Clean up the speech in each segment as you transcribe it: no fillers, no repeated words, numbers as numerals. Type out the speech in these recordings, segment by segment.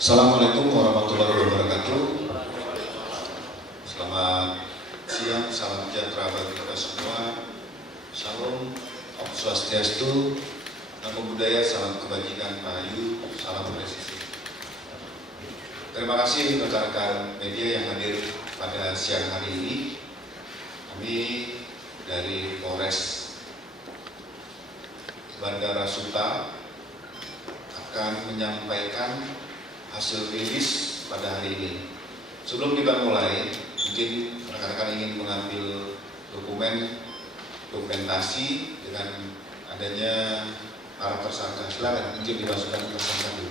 Assalamualaikum warahmatullahi wabarakatuh. Selamat siang, salam sejahtera bagi kita semua. Shalom, Om Swastiastu, Namo Buddhaya, salam kebajikan, Rahayu, salam presisi. Terima kasih rekan-rekan media yang hadir pada siang hari ini. Kami dari Polres Bandara Suta akan menyampaikan hasil rilis pada hari ini. Sebelum kita mulai, mungkin rekan-rekan ingin mengambil dokumentasi dengan adanya para tersangka. Silakan, mungkin dimasukkan tersangka dulu.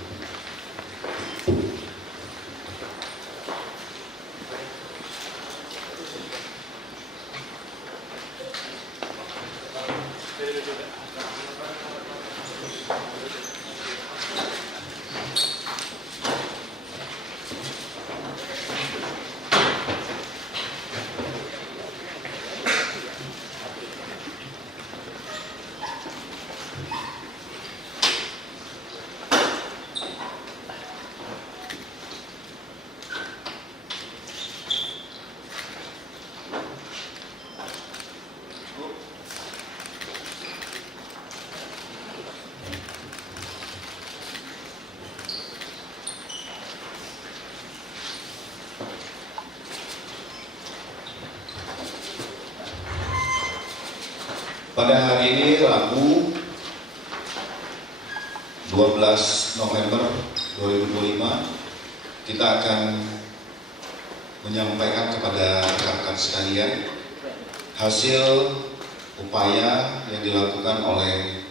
Pada hari ini Rabu 12 November 2025 kita akan menyampaikan kepada rekan-rekan sekalian hasil upaya yang dilakukan oleh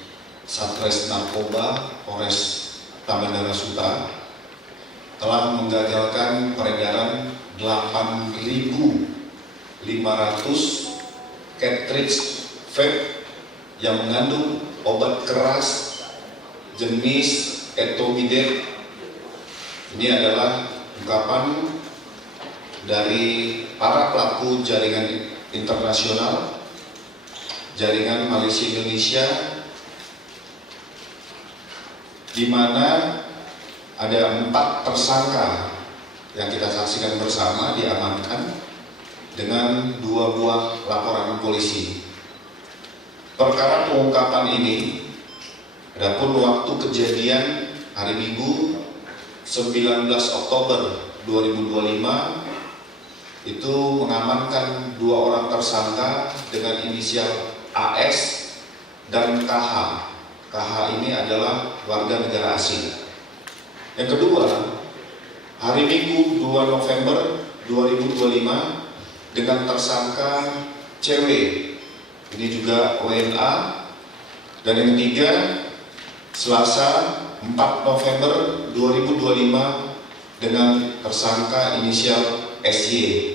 Satres Narkoba Polres Bandara Suta telah menggagalkan peredaran 8.500 cartridge vape yang mengandung obat keras jenis etomidate. Ini adalah ungkapan dari para pelaku jaringan internasional, jaringan Malaysia Indonesia, di mana ada 4 tersangka yang kita saksikan bersama diamankan dengan 2 buah laporan polisi. Perkara pengungkapan ini, adapun waktu kejadian hari Minggu 19 Oktober 2025 itu mengamankan 2 orang tersangka dengan inisial AS dan KH. KH ini adalah warga negara asing. Yang kedua, hari Minggu 2 November 2025 dengan tersangka CW. Ini juga WNA. Dan yang ketiga, Selasa 4 November 2025 dengan tersangka inisial SY.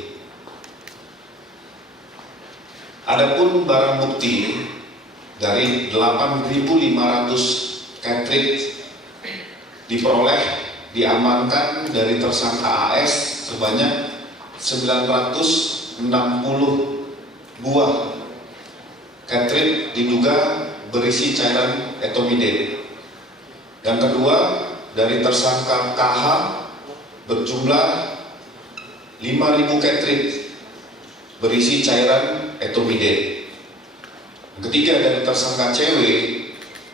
Adapun barang bukti dari 8.500 cartridge diperoleh diamankan dari tersangka AS sebanyak 960 buah cartridge diduga berisi cairan etomidate. Yang kedua, dari tersangka KH berjumlah 5.000 cartridge berisi cairan etomidate. Yang ketiga, dari tersangka CW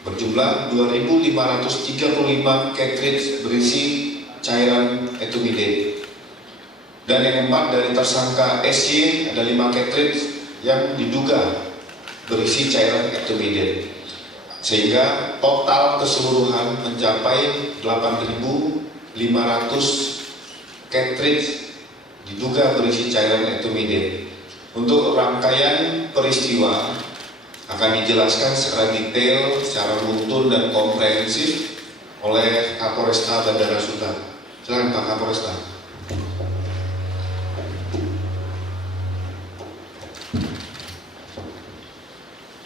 berjumlah 2.535 cartridge berisi cairan etomidate. Dan yang keempat, dari tersangka SY ada 5 cartridge yang diduga berisi cairan etomidate, sehingga total keseluruhan mencapai 8.500 cartridge diduga berisi cairan etomidate. Untuk rangkaian peristiwa akan dijelaskan secara detail, secara runtun dan komprehensif oleh Kapolresta Bandara Suta. Silakan Pak Kapolresta.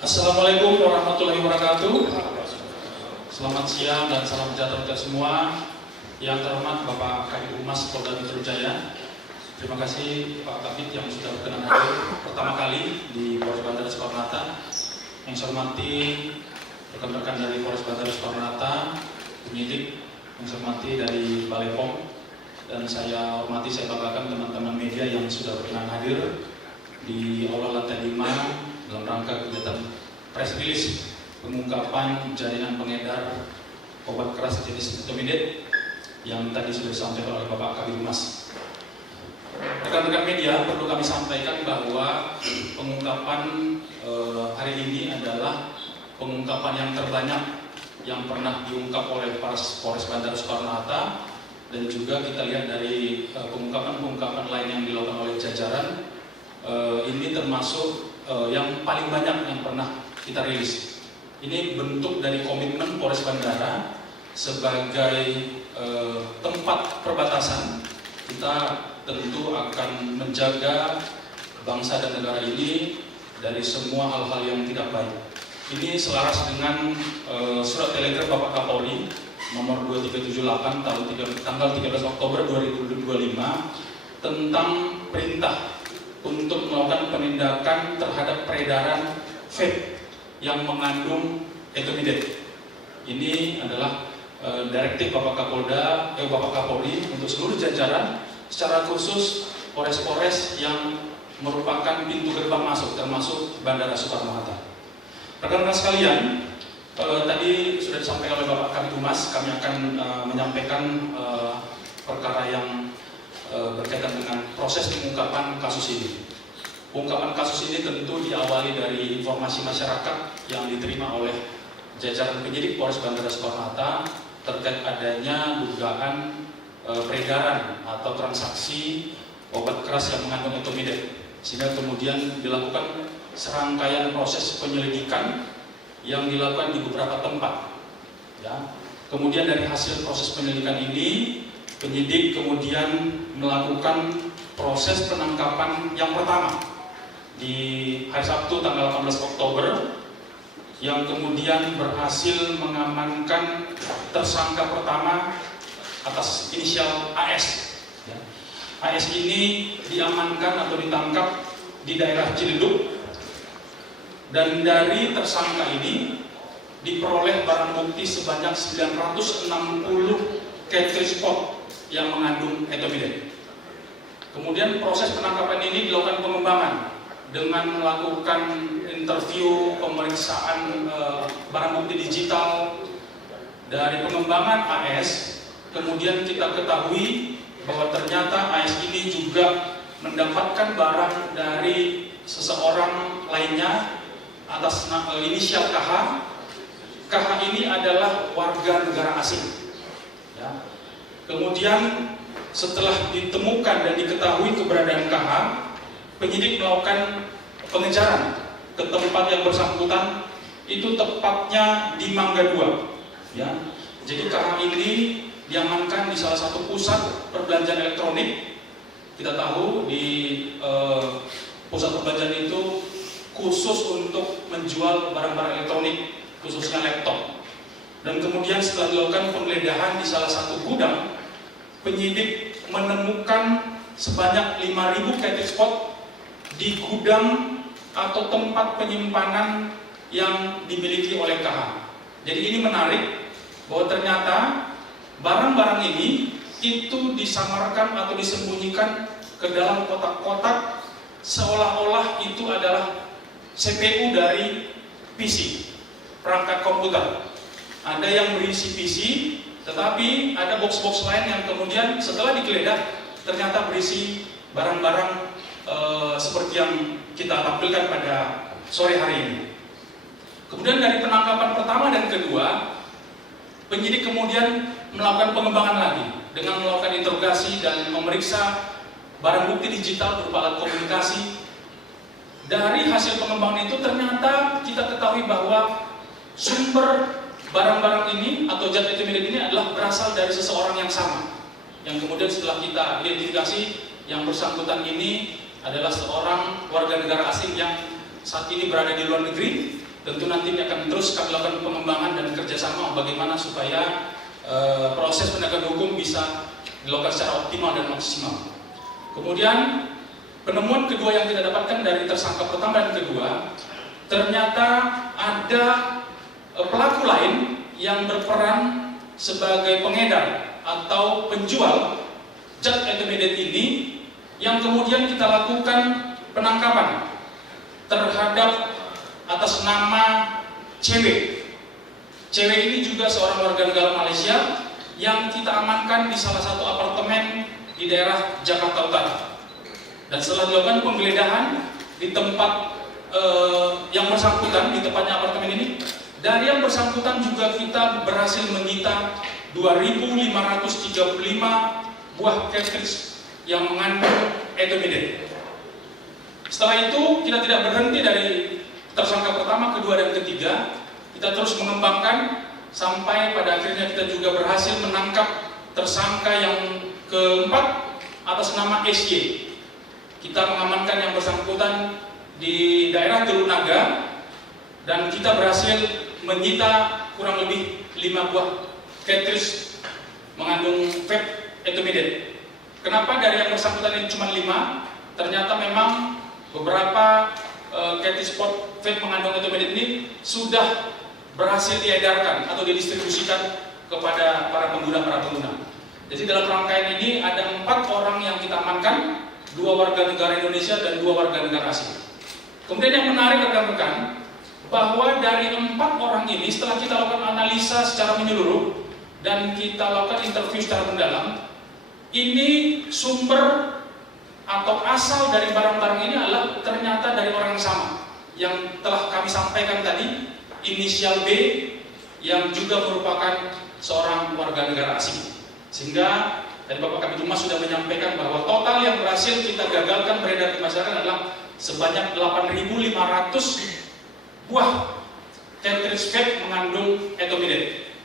Assalamualaikum warahmatullahi wabarakatuh. Selamat siang dan salam sejahtera untuk semua. Yang terhormat Bapak Kabid Humas Polda Metro Jaya. Terima kasih Pak Kabid yang sudah berkenan hadir pertama kali di Polres Bandara Soekarno-Hatta. Yang saya hormati rekan-rekan dari Polres Bandara Soekarno-Hatta, penyidik, yang saya hormati dari Balai POM, dan saya hormati, saya banggakan teman-teman media yang sudah berkenan hadir di Aula Lantai 5 dalam rangka kegiatan press release pengungkapan jaringan pengedar obat keras jenis Etomidet yang tadi sudah disampaikan oleh Bapak Kabid Humas. Rekan-rekan media, perlu kami sampaikan bahwa pengungkapan hari ini adalah pengungkapan yang terbanyak yang pernah diungkap oleh Polres Bandara Soekarno-Hatta, dan juga kita lihat dari pengungkapan-pengungkapan lain yang dilakukan oleh jajaran, ini termasuk yang paling banyak yang pernah kita rilis. Ini bentuk dari komitmen Polres Bandara sebagai tempat perbatasan. Kita tentu akan menjaga bangsa dan negara ini dari semua hal-hal yang tidak baik. Ini selaras dengan surat telegram Bapak Kapolri nomor 2378 tanggal 13 Oktober 2025 tentang perintah untuk melakukan penindakan terhadap peredaran vape yang mengandung Etomidet. Ini adalah direktif Bapak Kapolri untuk seluruh jajaran, secara khusus Polres-Polres yang merupakan pintu gerbang masuk, termasuk Bandara Soekarno-Hatta. Rekan-rekan sekalian, tadi sudah disampaikan oleh Bapak Kabid Humas, kami akan menyampaikan perkara yang berkaitan dengan proses pengungkapan kasus ini. Pengungkapan kasus ini tentu diawali dari informasi masyarakat yang diterima oleh jajaran penyidik Polres Bandara Soekarno-Hatta terkait adanya dugaan peredaran atau transaksi obat keras yang mengandung Etomidet, sehingga kemudian dilakukan serangkaian proses penyelidikan yang dilakukan di beberapa tempat. Ya. Kemudian dari hasil proses penyelidikan ini, penyidik kemudian melakukan proses penangkapan yang pertama di hari Sabtu tanggal 18 Oktober, yang kemudian berhasil mengamankan tersangka pertama atas inisial AS. Ya. AS ini diamankan atau ditangkap di daerah Ciledug, dan dari tersangka ini diperoleh barang bukti sebanyak 960 cartridge pot yang mengandung Etomidet. Kemudian proses penangkapan ini dilakukan pengembangan dengan melakukan interview, pemeriksaan barang bukti digital. Dari pengembangan AS, kemudian kita ketahui bahwa ternyata AS ini juga mendapatkan barang dari seseorang lainnya atas inisial KH. KH ini adalah warga negara asing. Ya. Kemudian setelah ditemukan dan diketahui keberadaan KH, penyidik melakukan pengejaran ke tempat yang bersangkutan, itu tepatnya di Mangga 2. Ya. Jadi KH ini diamankan di salah satu pusat perbelanjaan elektronik. Kita tahu di pusat perbelanjaan itu khusus untuk menjual barang-barang elektronik, khususnya laptop. Dan kemudian setelah dilakukan penggeledahan di salah satu gudang, penyidik menemukan sebanyak 5.000 cartridge pot di gudang atau tempat penyimpanan yang dimiliki oleh KH. Jadi ini menarik bahwa ternyata barang-barang ini itu disamarkan atau disembunyikan ke dalam kotak-kotak seolah-olah itu adalah CPU dari PC, perangkat komputer. Ada yang berisi PC, tetapi ada box-box lain yang kemudian setelah digeledah ternyata berisi barang-barang seperti yang kita tampilkan pada sore hari ini. Kemudian dari penangkapan pertama dan kedua, penyidik kemudian melakukan pengembangan lagi dengan melakukan interogasi dan memeriksa barang bukti digital berupa alat komunikasi. Dari hasil pengembangan itu ternyata kita ketahui bahwa sumber barang-barang ini atau zat Etomidet ini adalah berasal dari seseorang yang sama, yang kemudian setelah kita identifikasi yang bersangkutan ini adalah seorang warga negara asing yang saat ini berada di luar negeri. Tentu nanti akan terus kami lakukan pengembangan dan kerjasama bagaimana supaya proses penegakan hukum bisa dilakukan secara optimal dan maksimal. Kemudian penemuan kedua yang kita dapatkan dari tersangka pertama dan kedua, ternyata ada pelaku lain yang berperan sebagai pengedar atau penjual zat intermediate ini, yang kemudian kita lakukan penangkapan terhadap atas nama cewek. Cewek ini juga seorang warga negara Malaysia yang kita amankan di salah satu apartemen di daerah Jakarta Utara. Dan setelah dilakukan penggeledahan di tempat yang bersangkutan, di tempatnya apartemen ini, dari yang bersangkutan juga kita berhasil menyita 2.535 buah cartridge yang mengandung intermediate. Setelah itu kita tidak berhenti dari tersangka pertama, kedua, dan ketiga. Kita terus mengembangkan sampai pada akhirnya kita juga berhasil menangkap tersangka yang keempat atas nama SY. Kita mengamankan yang bersangkutan di daerah Teluk Naga dan kita berhasil menyita kurang lebih 5 buah cartridge mengandung vape intermediate. Kenapa dari yang bersangkutan ini cuma 5? Ternyata memang beberapa cartridge pot vape mengandung intermediate ini sudah berhasil diedarkan atau didistribusikan kepada para pengguna. Jadi dalam rangkaian ini ada 4 orang yang kita amankan, 2 warga negara Indonesia dan 2 warga negara asing. Kemudian yang menarik rekan-rekan, bahwa dari 4 orang ini setelah kita lakukan analisa secara menyeluruh dan kita lakukan interview secara mendalam, ini sumber atau asal dari barang-barang ini adalah ternyata dari orang yang sama yang telah kami sampaikan tadi, inisial B, yang juga merupakan seorang warga negara asing. Sehingga tadi Bapak Kabid Humas sudah menyampaikan bahwa total yang berhasil kita gagalkan beredar di masyarakat adalah sebanyak 8.500 buah cartridge vape mengandung intermediate.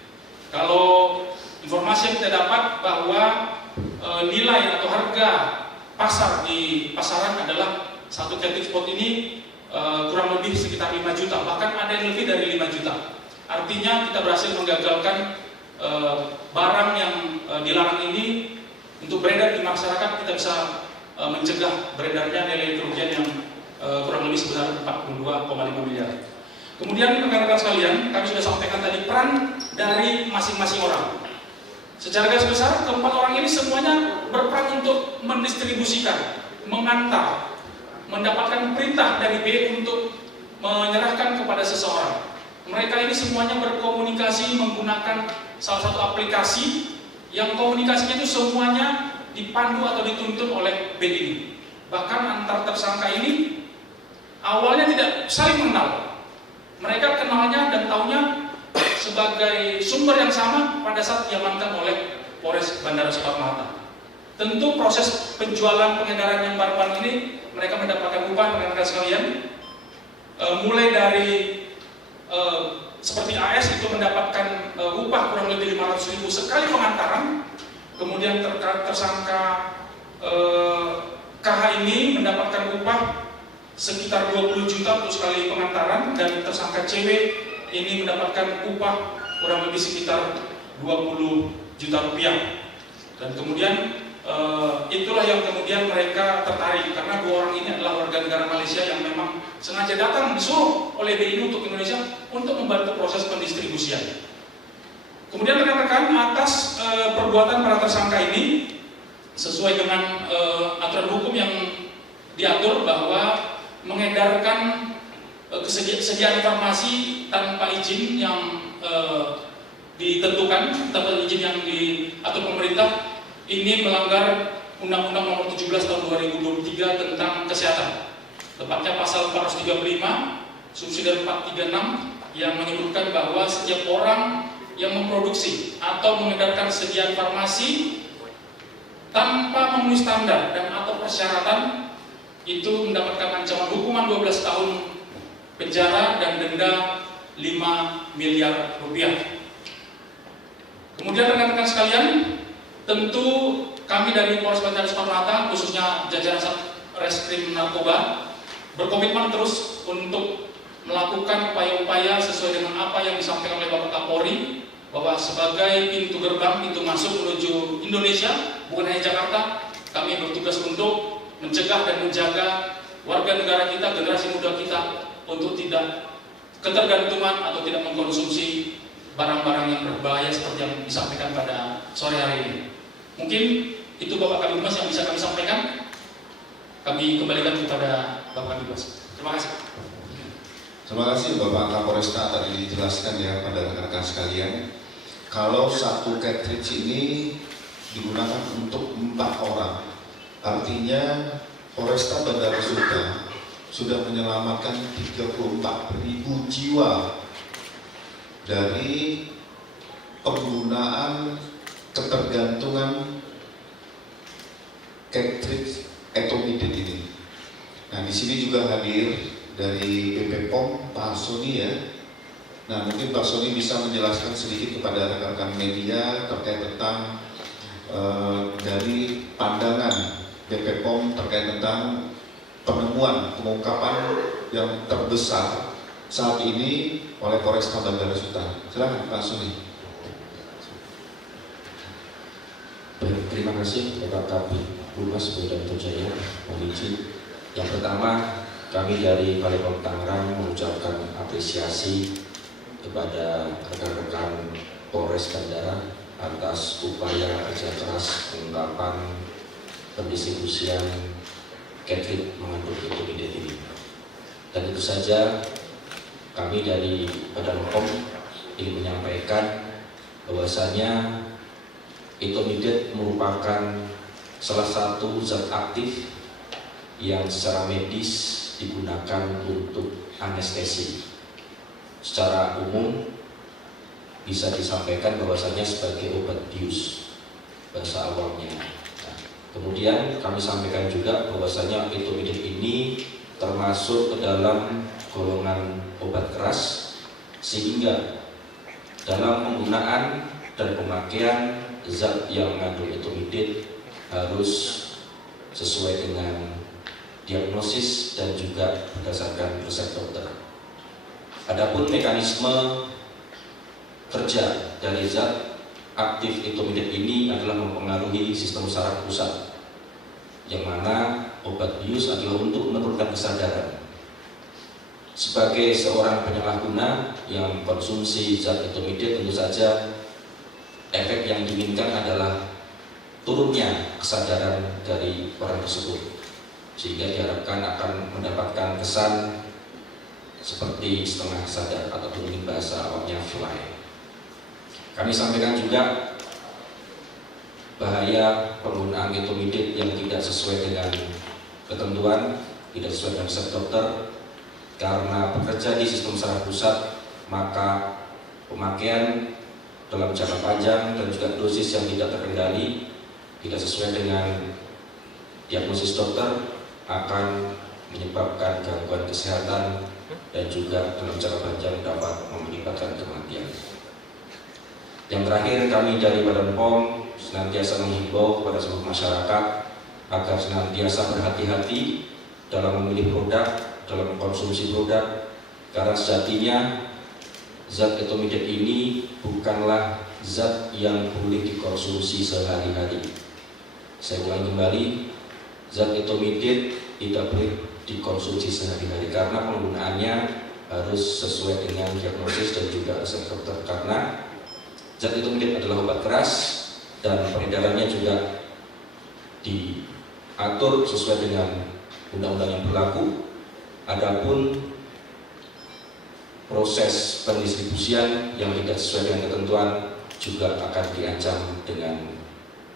Kalau informasi yang kita dapat bahwa nilai atau harga pasar di pasaran adalah satu cartridge pot ini kurang lebih sekitar 5 juta, bahkan ada yang lebih dari 5 juta. Artinya kita berhasil menggagalkan barang yang dilarang ini untuk beredar di masyarakat. Kita bisa mencegah beredarnya nilai kerugian yang kurang lebih sebesar 42,5 miliar. Kemudian rekan-rekan sekalian, kami sudah sampaikan tadi peran dari masing-masing orang. Secara garis besar, keempat orang ini semuanya berperan untuk mendistribusikan, mengantar, mendapatkan perintah dari B untuk menyerahkan kepada seseorang. Mereka ini semuanya berkomunikasi menggunakan salah satu aplikasi yang komunikasinya itu semuanya dipandu atau dituntun oleh B ini. Bahkan antar tersangka ini awalnya tidak saling mengenal. Mereka kenalnya dan taunya sebagai sumber yang sama pada saat diamankan oleh Polres Bandara Soekarno-Hatta. Tentu proses penjualan pengedaran yang barang-barang ini mereka mendapatkan upah rekan-rekan sekalian, mulai dari seperti AS itu mendapatkan upah kurang lebih 500.000 sekali pengantaran. Kemudian tersangka KH ini mendapatkan upah sekitar 20 juta untuk sekali pengantaran, dan tersangka CW ini mendapatkan upah kurang lebih sekitar 20 juta rupiah. Dan kemudian itulah yang kemudian mereka tertarik, karena 2 orang ini adalah warga negara Malaysia yang memang sengaja datang disuruh oleh BI untuk Indonesia untuk membantu proses pendistribusian. Kemudian rekan-rekan, atas perbuatan para tersangka ini sesuai dengan aturan hukum yang diatur bahwa mengedarkan kesediaan informasi tanpa izin yang ditentukan, tanpa izin yang diatur pemerintah, ini melanggar Undang-Undang Nomor 17 Tahun 2023 tentang kesehatan. Tepatnya pasal 435 subsidi 436 yang menyebutkan bahwa setiap orang yang memproduksi atau mengedarkan sediaan farmasi tanpa memenuhi standar dan atau persyaratan itu mendapatkan ancaman hukuman 12 tahun penjara dan denda 5 miliar rupiah. Kemudian rekan-rekan sekalian, tentu kami dari Polres Bandara Soekarno-Hatta, khususnya jajaran Satreskrim Narkoba, berkomitmen terus untuk melakukan upaya-upaya sesuai dengan apa yang disampaikan oleh Bapak Kapolri, bahwa sebagai pintu gerbang, pintu masuk menuju Indonesia, bukan hanya Jakarta, kami bertugas untuk mencegah dan menjaga warga negara kita, generasi muda kita, untuk tidak ketergantungan atau tidak mengkonsumsi barang-barang yang berbahaya seperti yang disampaikan pada sore hari ini. Mungkin itu Bapak Kabid Humas yang bisa kami sampaikan. Kami kembalikan kepada Bapak Kabid Humas. Terima kasih. Terima kasih Bapak Kapolresta, tadi dijelaskan ya pada rekan-rekan sekalian. Kalau satu cartridge ini digunakan untuk 4 orang, artinya Polresta Bandara sudah menyelamatkan 34.000 jiwa dari penggunaan ketergantungan cartridge etomidate ini. Nah, di sini juga hadir dari BP POM Pak Soni ya. Nah, mungkin Pak Soni bisa menjelaskan sedikit kepada rekan-rekan media terkait tentang dari pandangan BP POM terkait tentang penemuan pengungkapan yang terbesar saat ini oleh Polresta Bandara Suta. Silakan Pak Soni. Terima kasih Bapak Kabid Humas Polda Metro Jaya. Mohon izin. Yang pertama, kami dari Balai Pom Tangerang mengucapkan apresiasi kepada rekan-rekan Polres Bandara atas upaya kerja keras pengungkapan pendistribusian cartridge mengandung etomidate ini. Dan itu saja kami dari Badan POM ingin menyampaikan bahwasanya etomidate merupakan salah satu zat aktif yang secara medis digunakan untuk anestesi. Secara umum bisa disampaikan bahwasanya sebagai obat bius bahasa awamnya. Nah, kemudian kami sampaikan juga bahwasanya etomidate ini termasuk ke dalam golongan obat keras, sehingga dalam penggunaan dan pemakaian zat yang mengandung etomidate harus sesuai dengan diagnosis dan juga berdasarkan resep dokter. Adapun mekanisme kerja dari zat aktif etomidate ini adalah mempengaruhi sistem saraf pusat, yang mana obat bius adalah untuk menurunkan kesadaran. Sebagai seorang penyalahguna yang konsumsi zat etomidate, tentu saja efek yang diinginkan adalah turunnya kesadaran dari orang tersebut, sehingga diharapkan akan mendapatkan kesan seperti setengah sadar atau mungkin bahasa awamnya fly. Kami sampaikan juga bahaya penggunaan etomidate yang tidak sesuai dengan ketentuan, tidak sesuai dengan resep dokter, karena bekerja di sistem saraf pusat, maka pemakaian dalam jangka panjang dan juga dosis yang tidak terkendali, tidak sesuai dengan diagnosis dokter, akan menyebabkan gangguan kesehatan dan juga dalam jangka panjang dapat mengakibatkan kematian. Yang terakhir, kami dari Badan POM senantiasa menghimbau kepada seluruh masyarakat agar senantiasa berhati-hati dalam memilih produk, dalam mengkonsumsi produk, karena sejatinya zat etomidate ini bukanlah zat yang boleh dikonsumsi sehari-hari. Saya ulangi kembali, zat etomidate tidak boleh dikonsumsi sehari-hari karena penggunaannya harus sesuai dengan diagnosis dan juga resep dokter, karena zat etomidate adalah obat keras dan peredarannya juga diatur sesuai dengan undang-undang yang berlaku. Adapun proses pendistribusian yang tidak sesuai dengan ketentuan juga akan diancam dengan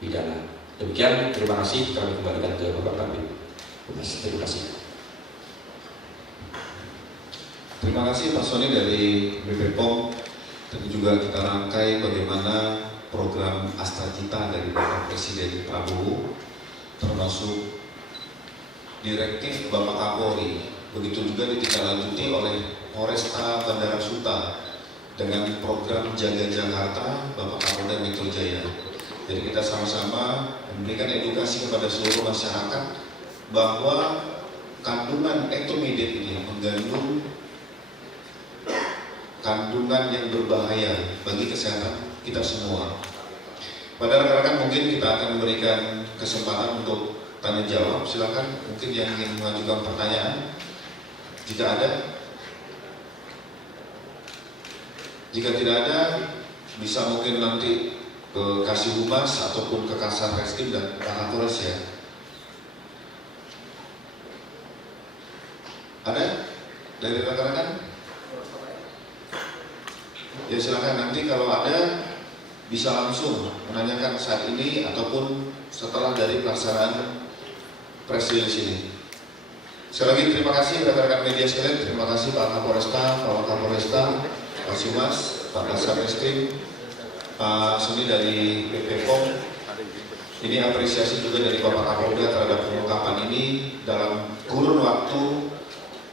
pidana. Demikian, terima kasih. Kami kembalikan ke Bapak Kabid Humas. Terima kasih. Terima kasih Pak Soni dari BP POM. Tadi juga kita rangkai bagaimana program Astra Cita dari Bapak Presiden Prabowo, termasuk direktif Bapak Kapolri. Begitu juga ditindaklanjuti oleh Polresta Bandara Suta dengan program Jaga Jakarta Bapak Kapolda Metro Jaya. Jadi kita sama-sama memberikan edukasi kepada seluruh masyarakat bahwa kandungan etomidate ini mengandung kandungan yang berbahaya bagi kesehatan kita semua. Pada rekan-rekan mungkin kita akan memberikan kesempatan untuk tanya jawab. Silakan mungkin yang ingin mengajukan pertanyaan jika ada. Jika tidak ada, bisa mungkin nanti ke Kasih Humas ataupun ke Kasar Reskrim dan Kapolres ya. Ada dari rekan-rekan? Ya silakan, nanti kalau ada bisa langsung menanyakan saat ini ataupun setelah dari pelaksanaan press release ini. Sekali lagi terima kasih rekan-rekan media sekalian, terima kasih Pak Kapolresta, Pak Kapolresta, Pak Humas, Pak Kasar Reskrim, Pak Suni dari BP POM. Ini apresiasi juga dari Bapak Kapolda terhadap pengungkapan ini dalam kurun waktu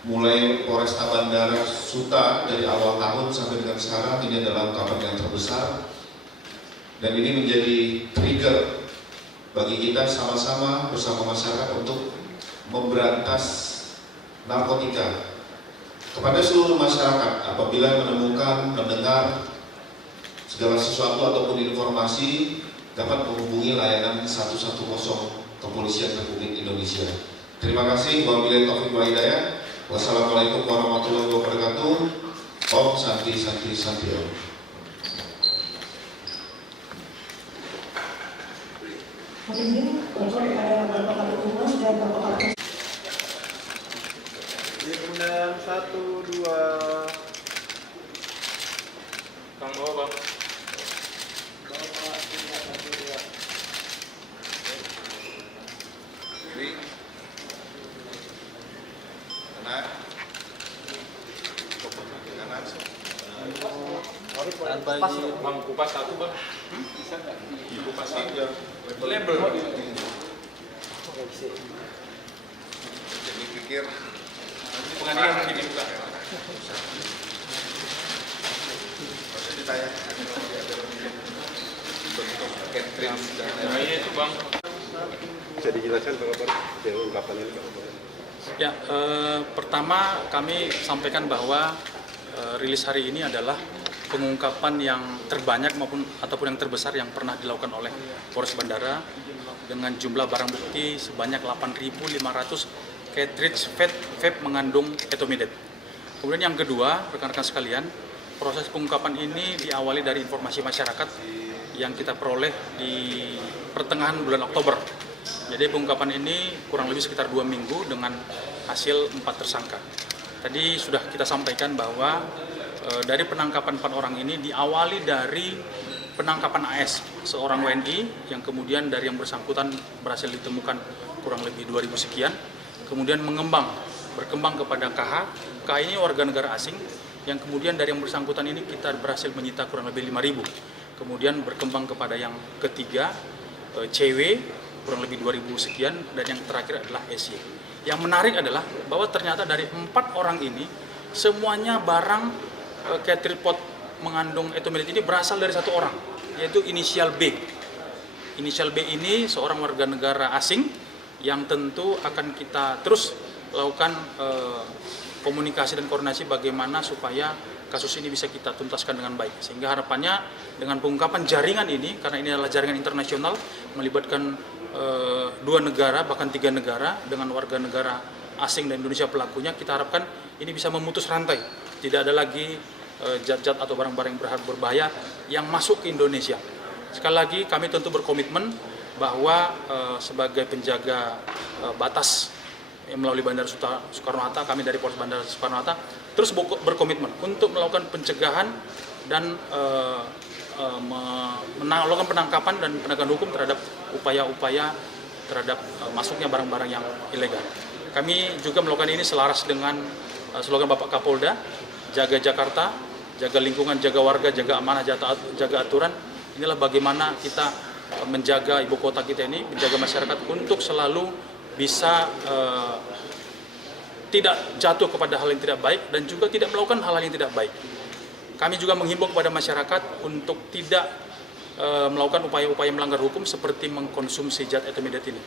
mulai Polresta Bandara Suta dari awal tahun sampai dengan sekarang. Ini adalah ungkapan yang terbesar dan ini menjadi trigger bagi kita sama-sama bersama masyarakat untuk memberantas narkotika. Kepada seluruh masyarakat, apabila menemukan, mendengar segala sesuatu ataupun informasi, dapat menghubungi layanan 110 Kepolisian Republik Indonesia. Terima kasih. Wabillahi taufiq wal hidayah. Wassalamualaikum warahmatullahi wabarakatuh. Om Santi Santi Santi Om. Diundang 1, 2. Kang bawa bang. Bang kupas satu bang. Bisa nggak? Kupas satu. Label. Jadi pikir Pengadilan ini bukan. masih ditanya. Catherine dan Iya itu bang. Bisa dijelaskan Pak ungkapan ini Pak? Ya, pertama kami sampaikan bahwa rilis hari ini adalah pengungkapan yang terbanyak ataupun yang terbesar yang pernah dilakukan oleh Polres Bandara dengan jumlah barang bukti sebanyak 8.500 cartridge vape mengandung etomidate. Kemudian yang kedua, rekan-rekan sekalian, proses pengungkapan ini diawali dari informasi masyarakat yang kita peroleh di pertengahan bulan Oktober. Jadi pengungkapan ini kurang lebih sekitar 2 minggu dengan hasil 4 tersangka. Tadi sudah kita sampaikan bahwa dari penangkapan 4 orang ini diawali dari penangkapan AS, seorang WNI yang kemudian dari yang bersangkutan berhasil ditemukan kurang lebih 2.000 sekian, kemudian berkembang kepada KH. KH ini warga negara asing yang kemudian dari yang bersangkutan ini kita berhasil menyita kurang lebih 5.000. Kemudian berkembang kepada yang ketiga, CW, kurang lebih 2.000 sekian, dan yang terakhir adalah SY. Yang menarik adalah bahwa ternyata dari 4 orang ini semuanya barang cartridge pot mengandung etomidate ini berasal dari satu orang, yaitu inisial B. Inisial B ini seorang warga negara asing yang tentu akan kita terus lakukan komunikasi dan koordinasi bagaimana supaya kasus ini bisa kita tuntaskan dengan baik. Sehingga harapannya dengan pengungkapan jaringan ini, karena ini adalah jaringan internasional melibatkan 2 negara bahkan 3 negara dengan warga negara asing dan Indonesia pelakunya, kita harapkan ini bisa memutus rantai. Tidak ada lagi zat-zat atau barang-barang yang berbahaya yang masuk ke Indonesia. Sekali lagi kami tentu berkomitmen bahwa sebagai penjaga batas melalui Bandara Soekarno-Hatta, kami dari Polres Bandara Soekarno-Hatta terus berkomitmen untuk melakukan pencegahan dan melakukan penangkapan dan penegakan hukum terhadap upaya-upaya terhadap masuknya barang-barang yang ilegal. Kami juga melakukan ini selaras dengan slogan Bapak Kapolda, jaga Jakarta, jaga lingkungan, jaga warga, jaga amanah, jaga aturan. Inilah bagaimana kita menjaga ibu kota kita ini, menjaga masyarakat untuk selalu bisa tidak jatuh kepada hal yang tidak baik dan juga tidak melakukan hal-hal yang tidak baik. Kami juga menghimbau kepada masyarakat untuk tidak melakukan upaya-upaya melanggar hukum seperti mengkonsumsi zat etomidate ini.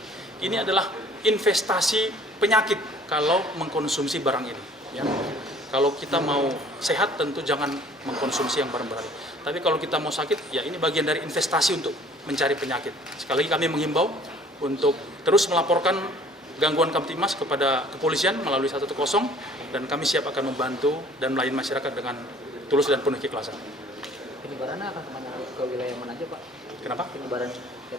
Ini adalah investasi penyakit kalau mengkonsumsi barang ini. Ya. Kalau kita mau sehat tentu jangan mengkonsumsi yang barang-barang. Tapi kalau kita mau sakit, ya ini bagian dari investasi untuk mencari penyakit. Sekali lagi kami menghimbau untuk terus melaporkan gangguan Kamtibmas kepada kepolisian melalui 110 dan kami siap akan membantu dan melayani masyarakat dengan tulus dan penuh keikhlasan. penyebarannya akan kemana, ke wilayah mana aja Pak? Kenapa? Penyebaran.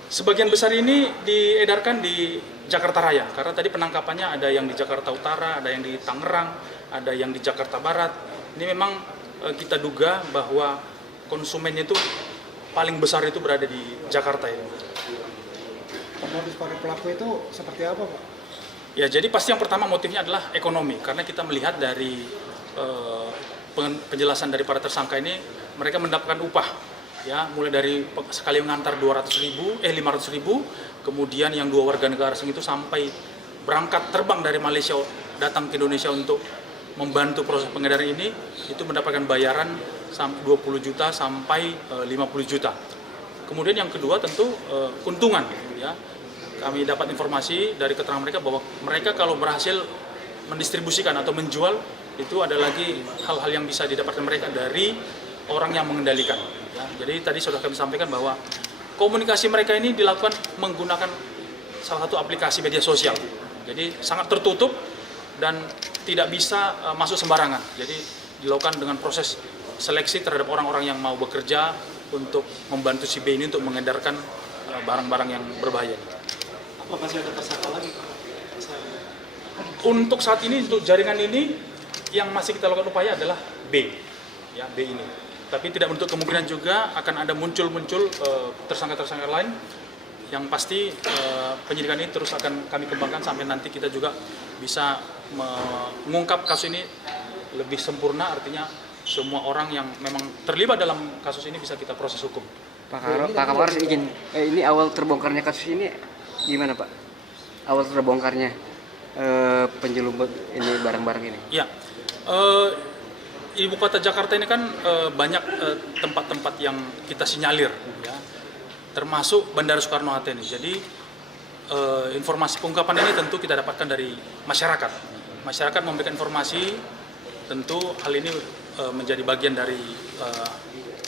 Sebagian besar ini diedarkan di Jakarta Raya, karena tadi penangkapannya ada yang di Jakarta Utara, ada yang di Tangerang, ada yang di Jakarta Barat. Ini memang kita duga bahwa konsumennya itu paling besar itu berada di Jakarta ini. Modus para pelaku itu seperti apa Pak? Ya, jadi pasti yang pertama motifnya adalah ekonomi, karena kita melihat dari penjelasan dari para tersangka ini, mereka mendapatkan upah, ya, mulai dari sekali mengantar 500.000, kemudian yang 2 warga negara asing itu sampai berangkat terbang dari Malaysia datang ke Indonesia untuk membantu proses pengedaran ini, itu mendapatkan bayaran 20 juta sampai 50 juta. Kemudian yang kedua tentu keuntungan, ya. Kami dapat informasi dari keterangan mereka bahwa mereka kalau berhasil mendistribusikan atau menjual, itu ada lagi hal-hal yang bisa didapatkan mereka dari orang yang mengendalikan. Ya. Jadi tadi sudah kami sampaikan bahwa komunikasi mereka ini dilakukan menggunakan salah satu aplikasi media sosial. Jadi sangat tertutup dan tidak bisa masuk sembarangan. Jadi dilakukan dengan proses seleksi terhadap orang-orang yang mau bekerja untuk membantu si B ini untuk mengedarkan barang-barang yang berbahaya. Apa masih ada tersangka lagi? Untuk saat ini, untuk jaringan ini yang masih kita lakukan upaya adalah B, ya, B ini. Tapi tidak menutup kemungkinan juga akan ada muncul tersangka-tersangka lain. Yang pasti penyidikan ini terus akan kami kembangkan sampai nanti kita juga bisa mengungkap kasus ini lebih sempurna, artinya semua orang yang memang terlibat dalam kasus ini bisa kita proses hukum. Pak Kapolres izin, ini awal terbongkarnya kasus ini gimana Pak? Awal terbongkarnya penjelubut ini barang-barang ini? Ya, Ibu Kota Jakarta ini kan banyak tempat-tempat yang kita sinyalir, ya, termasuk Bandara Soekarno-Hatta ini. Jadi informasi pengungkapan ini tentu kita dapatkan dari masyarakat. Masyarakat memberikan informasi, tentu hal ini menjadi bagian dari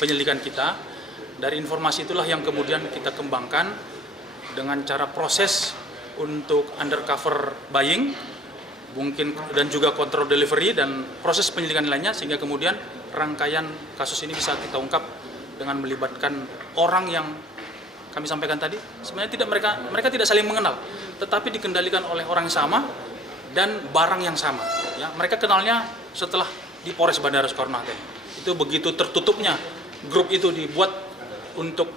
penyelidikan kita. Dari informasi itulah yang kemudian kita kembangkan dengan cara proses untuk undercover buying, mungkin dan juga control delivery dan proses penyelidikan lainnya, sehingga kemudian rangkaian kasus ini bisa kita ungkap dengan melibatkan orang yang kami sampaikan tadi. Sebenarnya tidak mereka tidak saling mengenal, tetapi dikendalikan oleh orang yang sama dan barang yang sama. Ya, mereka kenalnya setelah di Polres Bandara Soekarno-Hatta. Itu begitu tertutupnya grup itu dibuat untuk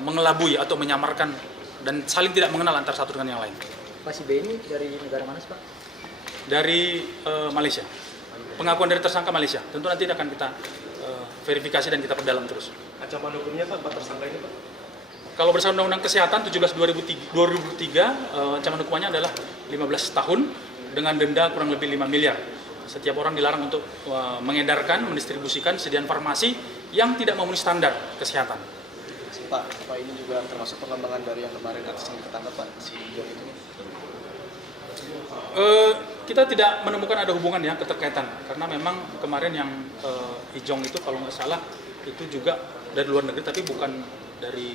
mengelabui atau menyamarkan dan saling tidak mengenal antara satu dengan yang lain. Pak, si B ini dari negara mana sih Pak? Dari Malaysia. Pengakuan dari tersangka Malaysia. Tentu nanti akan kita verifikasi dan kita perdalam terus. Ancaman hukumnya Pak, tersangka ini Pak? Kalau berdasarkan Undang-Undang Kesehatan 17/2003, ancaman hukumannya adalah 15 tahun dengan denda kurang lebih 5 miliar. Setiap orang dilarang untuk mengedarkan, mendistribusikan sediaan farmasi yang tidak memenuhi standar kesehatan. Pak, ini juga termasuk pengembangan dari yang kemarin artis yang ketangkap Pak, si Ijong itu? Kita tidak menemukan ada hubungan ya keterkaitan, karena memang kemarin yang Ijong itu kalau nggak salah itu juga dari luar negeri, tapi bukan dari,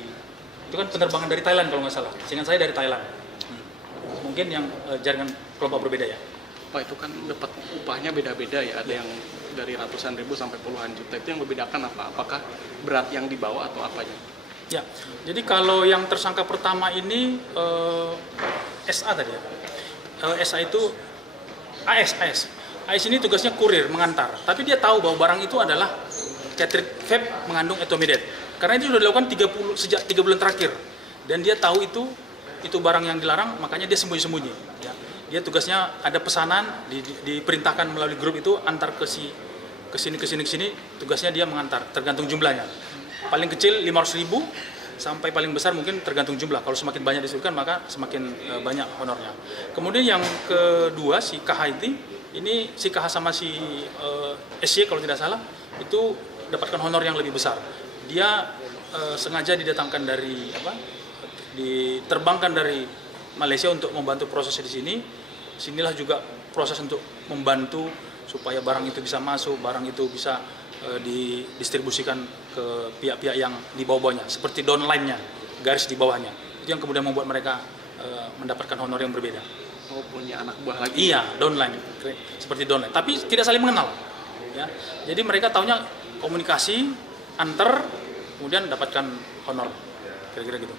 itu kan penerbangan dari Thailand kalau nggak salah, seingat saya dari Thailand. Mungkin yang jaringan kelompok berbeda ya. Pak, itu kan dapat upahnya beda-beda ya, ada yang dari ratusan ribu sampai puluhan juta. Itu yang membedakan apa? Apakah berat yang dibawa atau apanya? Ya, jadi kalau yang tersangka pertama ini SA tadi ya. SA itu AS ini tugasnya kurir, mengantar. Tapi dia tahu bahwa barang itu adalah catrid vape mengandung etomidate. Karena itu sudah dilakukan sejak 3 bulan terakhir. Dan dia tahu itu barang yang dilarang, makanya dia sembunyi-sembunyi. Ya. Dia tugasnya ada pesanan, diperintahkan melalui grup itu antar ke sini, tugasnya dia mengantar, tergantung jumlahnya. Paling kecil 500.000 sampai paling besar mungkin tergantung jumlah. Kalau semakin banyak disebutkan maka semakin banyak honornya. Kemudian yang kedua si KH ini si KH sama si SY kalau tidak salah itu dapatkan honor yang lebih besar. Dia sengaja didatangkan dari diterbangkan dari Malaysia untuk membantu proses di sini. Sinilah juga proses untuk membantu supaya barang itu bisa masuk, barang itu bisa didistribusikan ke pihak-pihak yang di bawah-bawahnya, seperti downline-nya, garis di bawahnya. Itu yang kemudian membuat mereka mendapatkan honor yang berbeda. Oh, punya anak buah lagi? Iya, downline, seperti downline. Tapi tidak saling mengenal. Ya. Jadi mereka tahunya komunikasi antar kemudian dapatkan honor, kira-kira gitu.